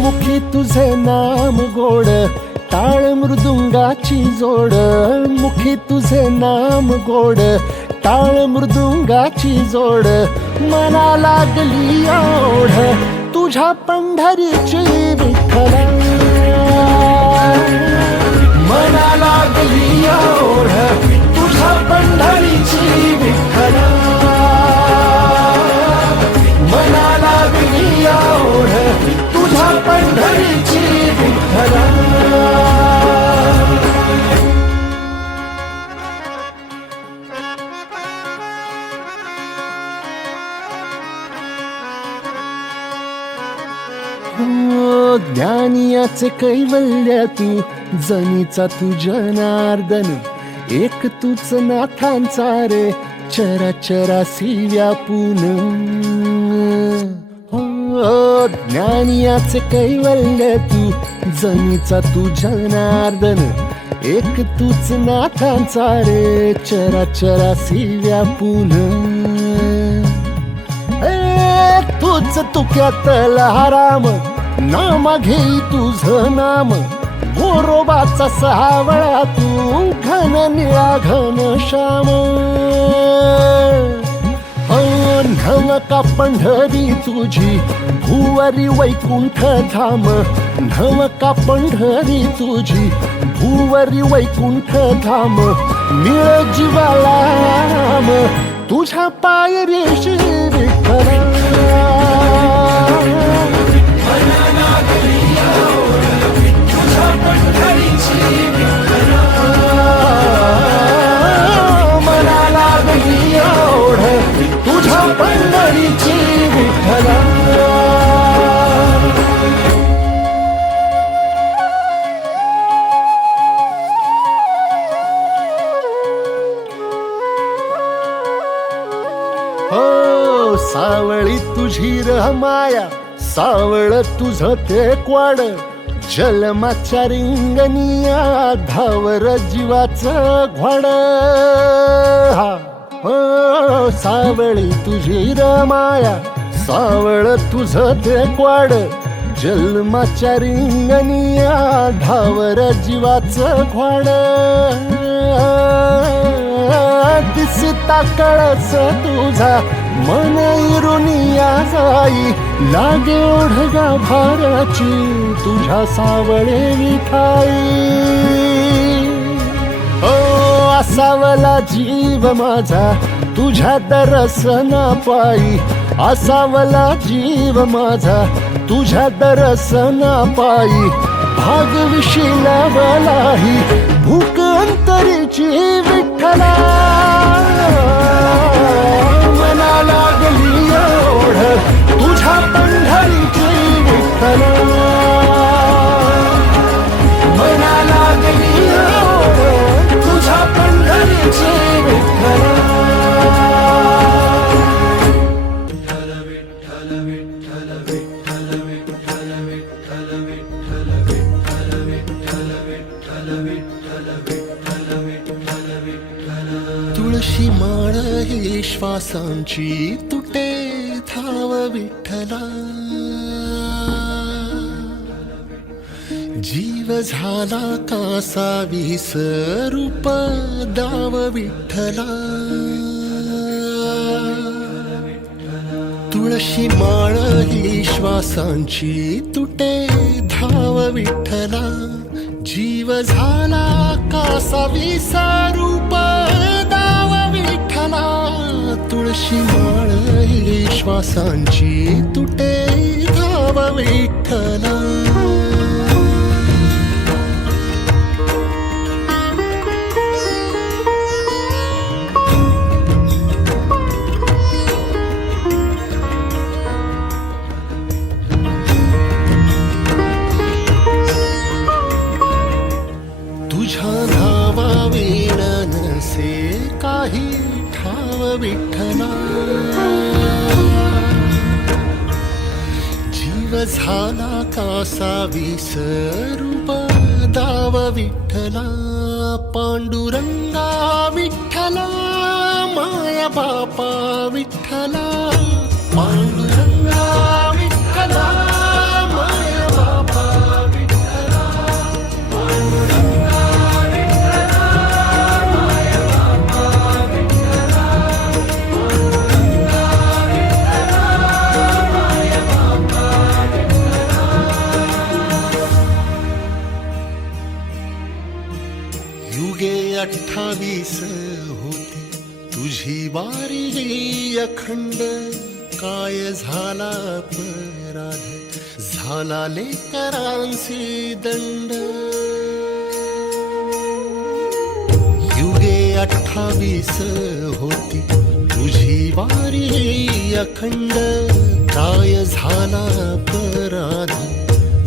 मुखी तुझे नाम गोड टाळ मृदुंगाची जोड मुखी तुझे नाम गोड टाळ मृदुंगाची जोड मना लागली ओढ तुझ्या पंढरीची विठ्ठल मना लागली ओढ तुझ्या पंढरीची विठ्ठल मना लागली ओढ तुझ्या पंढरीची पंढरीची विठ्ठला. ज्ञानियाचे कैवल्य तू जनीचा तू जनार्दन, एक तूच नाथांचा रे चराचरासी व्यापून. ज्ञानियाचे कैवल्य तू जनीचा तू जनार्दन, एक तूच नाथांचा रे चराचरासी व्यापून. तूच तुक्यातला राम, नाम घेई तुझ नाम, गोरोबाचा सावळा तू घन निळा घन श्याम. नवका पंढरी तुझी भुवरी वैकुंठ धाम, नवका पंढरी तुझी भुवरी वैकुंठ धाम. मिळ जीवाला राम तुझ्या पायरीशी विठ्ठला. मना लागली ओढ तुझ्या पंढरीची विठ्ठला. हो सावळी तुझी र माया, सावळ तुझ ते क्वाड, जलमाच्या रिंगणिया धावर जीवाचं घोड. हो सावळी तुझी र माया, सावळ तुझ ते क्वाड, जन्माच्या रिंगणिया धावर जीवाचं घोड. दिसता कळस तुझा मन इरुनिया जाई, लागे ओढगा भाराची तुझ्या सावळे विठाई. ओ असावला जीव माझा तुझ्या दर्शना पायी, असावला जीव माझा तुझ्या दर्शना पायी. भाग विशिलावलाही भूक अंतरीची विठ्ठला. मना लागली ओढ तुझ्या पंढरीची विठ्ठला. मना लागली ओढ तुझ्या पंढरीची विठ्ठला. तुळशी माळ ही श्वासांची तुटे धाव विठ्ठला. जीव झाला कासा विसरूप दाव विठ्ठला. तुळशी माळ ही श्वासांची तुटे धाव विठ्ठला. जीव झाला कासा विसरूप दाव विठ्ठला. तुळशी माळ ही श्वासांची तुटे धाव विठ्ठला. तुझ्या नावा वीण नसे काही ठाव विठ्ठला. जीव झाला कासा विसरूप दाव विठ्ठला. पांडुरंगा विठ्ठला माया बापा विठ्ठला. पांडुरंगा विठ्ठला माया बापा विठ्ठला. पांडुरंगा विठ्ठला माया बापा विठ्ठला. पांडुरंगा विठ्ठला माया बापा विठ्ठला. युगे 28 होती तुझी वारी ही अखंड. काय झाला अपराध झाला लेकरांसी दंड. युगे 28 होती तुझी वारी अखंड. काय झाला अपराध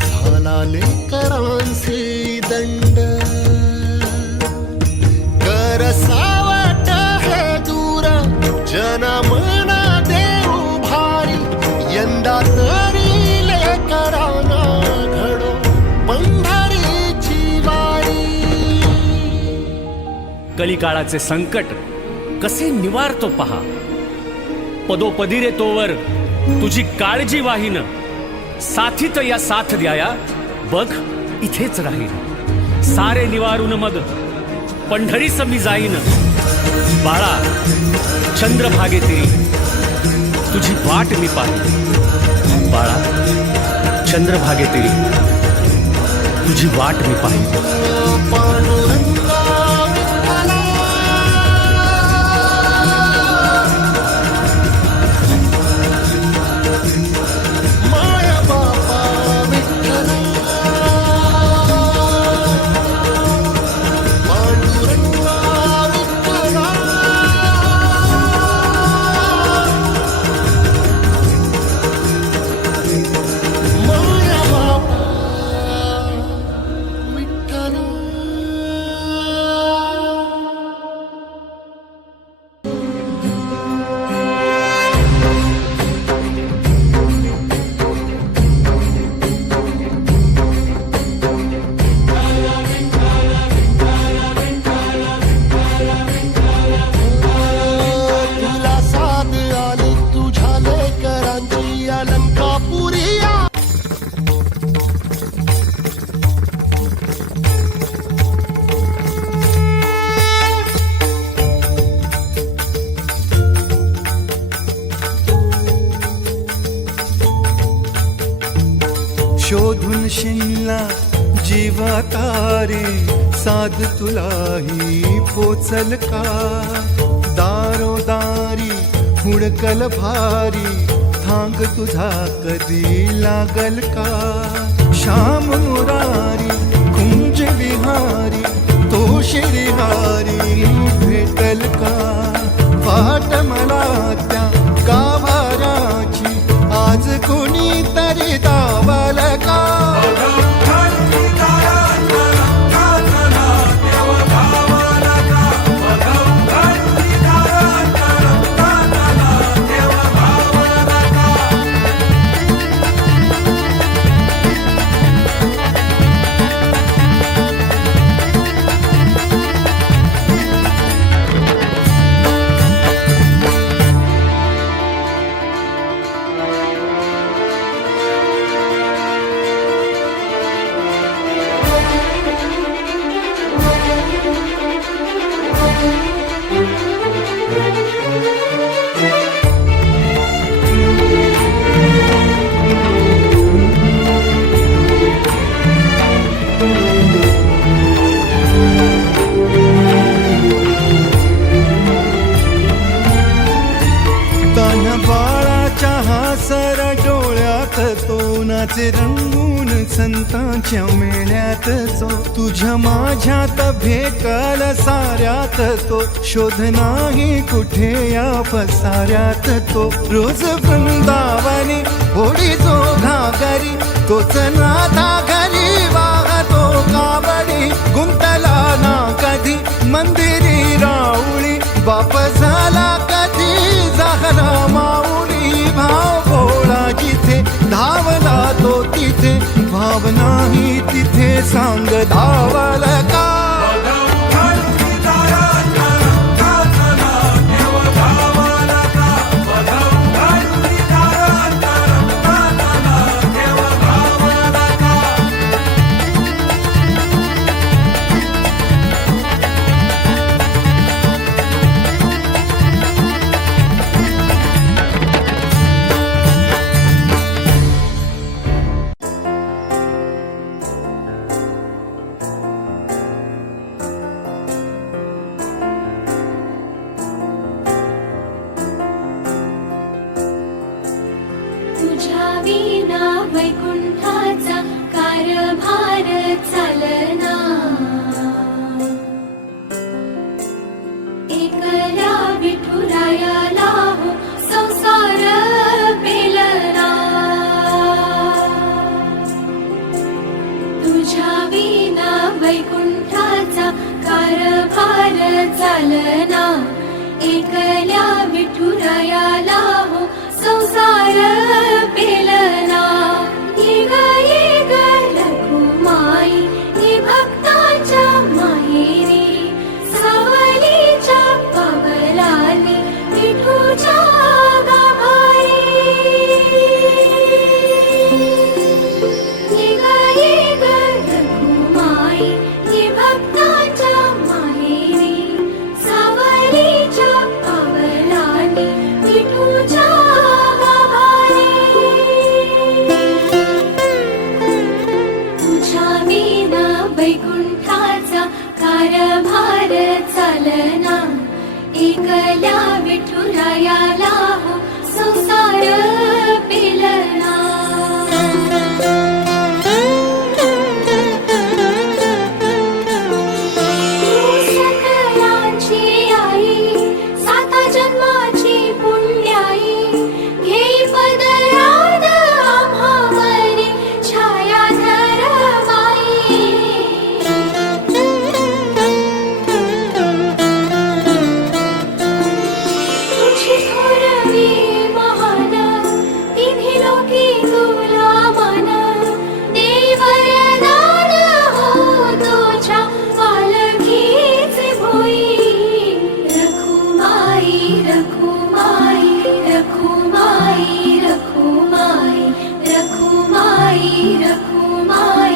झाला लेकरांसी दंड. कर सावट हे दूर जनमना देऊ भारी. यंदा तरी लेकरांना घडो पंढरीची वारी. कलिकाळाचे संकट कसे निवारतो पहा. पदोपदी रे तोवर तुझी काळजी वाहीन. साथीत या साथ द्याया बघ इथेच राहीन. सारे निवारून मग पंढरीस मी जाईन. बाळा चंद्रभागे तिरी तुझी वाट मी पाहिन. बाळा चंद्रभागे तिरी तुझी वाट मी पाहिन. पांडुरंगा विठ्ठला, माया बापा विठ्ठला. पांडुरंगा विठ्ठला, माया बापा विठ्ठला. तुला साथ आली तुझ्या लेकरांची अलंकापुरी. शोधून शिनला जीवा तारे. साध तुलाही पोचल का. दारोदारी हुडकल भारी. थांग तुझा कधी लागल का. श्याम मुरारी कुंज विहारी तो शिरिहारी भेटल का. वाट मला त्या गाभाराची आज कुणी तरी दावल का. नाचे रंगून संतांच्या मेळ्यात जो. तुझ्या माझ्यात भेटल साऱ्यात तो. शोध नाही कुठे या पसाऱ्यात तो. रोज वृंदावनी होडी जो घागरी तोच नाथा घरी वाहतो कावडी. गुंतला ना कधी मंदिरी राऊळी. बाप झाला कधी झाला माऊली. भाव भोळा जिथे धावला तो तिथे. भाव नाही तिथे सांग धावल का. तुझ्या विना वैकुंठाचा कारभार चालना एकल्या विठुरायाला हो संसार पेलना ये ग रघुमाई हे भक्ताच्या माहेरी सावलीच्या पावलाने विठूच्या गाभारी ये ग रघुमाई हे भक्ताच्या माहेरी सावलीच्या पावलाने विठूच्या गाभारी तुझ्या विना वैकुंठाचा कारभार चालना एकल्या विठुरायाला हो संसार पेलना सकलांची आई साता जन्माची पुण्याई घेई पदरात आम्हावरी छाया तुझी थोरवी महान तिन्ही लोकी तुला मन देई वरदान हो तुझ्या पालखीचे भोई रखुमाई रखुमाई रखुमाई रखुमाई रखुमाई रखुमाई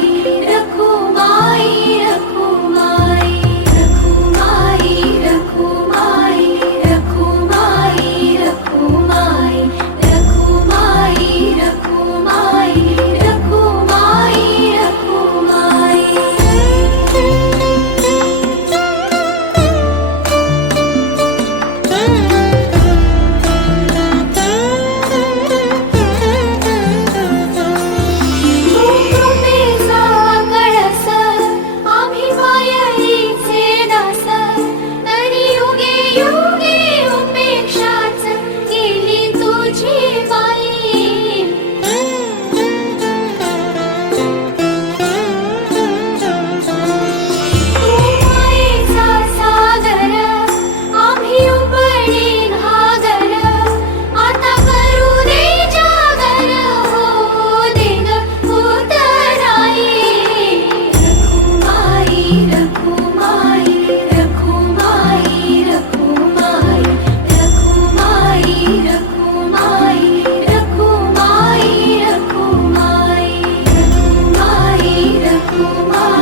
रखुमाई रखुमाई रखुमाई रखुमाई रखुमाई रखुमाई रखुमाई रखुमाई रखुमाई रखुमाई कृपेचा कळस आम्ही मायेचे दास तरी युगे युगे उपेक्षाच केली तुझी बाई तू मायेचा सागर आम्ही उपडी घागर आता करू दे जागर हो दे ग उतराई रखुमाई रखुमाई रखुमाई रखुमाई रखुमाई रखुमाई रखुमाई रखुमाई रखुमाई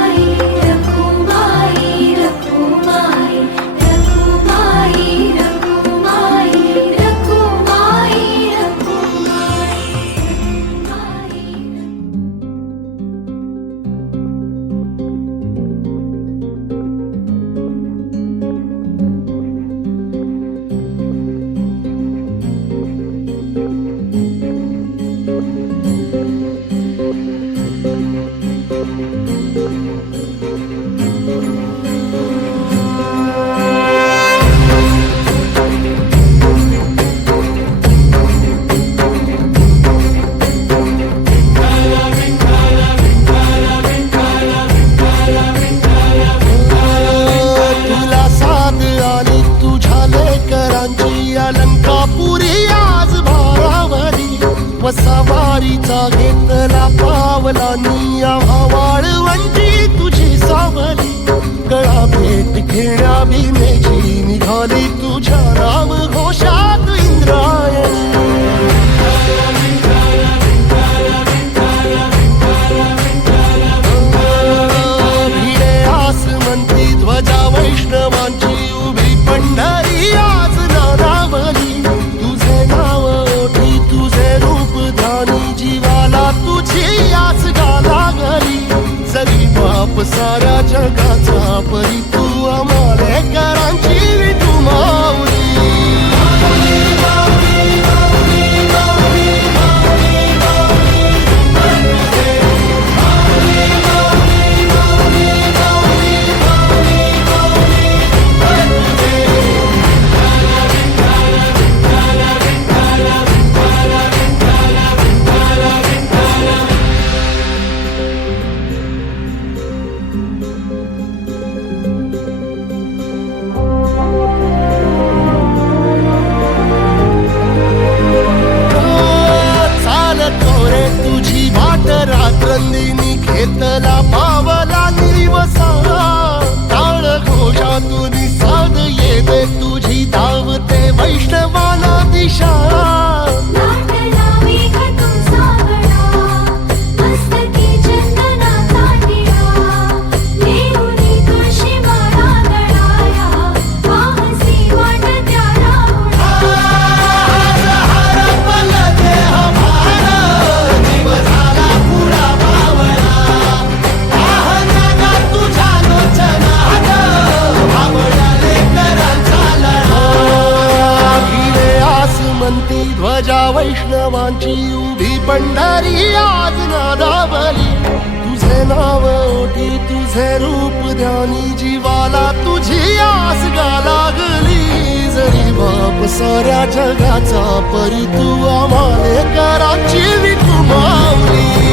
रखुमाई रखुमाई रखुमाई रखुमाई रखुमाई तुला साथ आली तुझ्या लेकरांची अलंकापुरी आज भारावरी वसावारीचा घेतला पावलांनी आम्हा वाळवंटी तुझी सावली गळा भेट घेण्या भीमेची निघाली तुझ्या राम घोषात इंद्रायणी भिडे आसमंती ध्वजा वैष्णवांची उभी पंढरी आज नानावली तुझे नाव ओठी तुझे रूप ध्यानी जीवाला तुझी आस गाला गली जरी बाप साऱ्या जगाचा परी तू आम्हाले करांची विठू माऊली येतला पावला दिवसा टाळ घोषातून साध येते तुझी धावते वैष्णवाला दिशा नाटला मेघ तुमचा गळा मस्तकी चंदनाचा टिळा देऊनी तुळशी माळा गळाया वाहसी वाटत्या राहुळा अखिले आसमंती ध्वजा वैष्णवांची उभी पंढरी आज नादावली तुझे नाव ओठी तुझे रूप ध्यानी जीवाला तुझी आस गा लागली जरी बाप साऱ्या जगाचा परी तू आम्हाले कराची विठू माऊली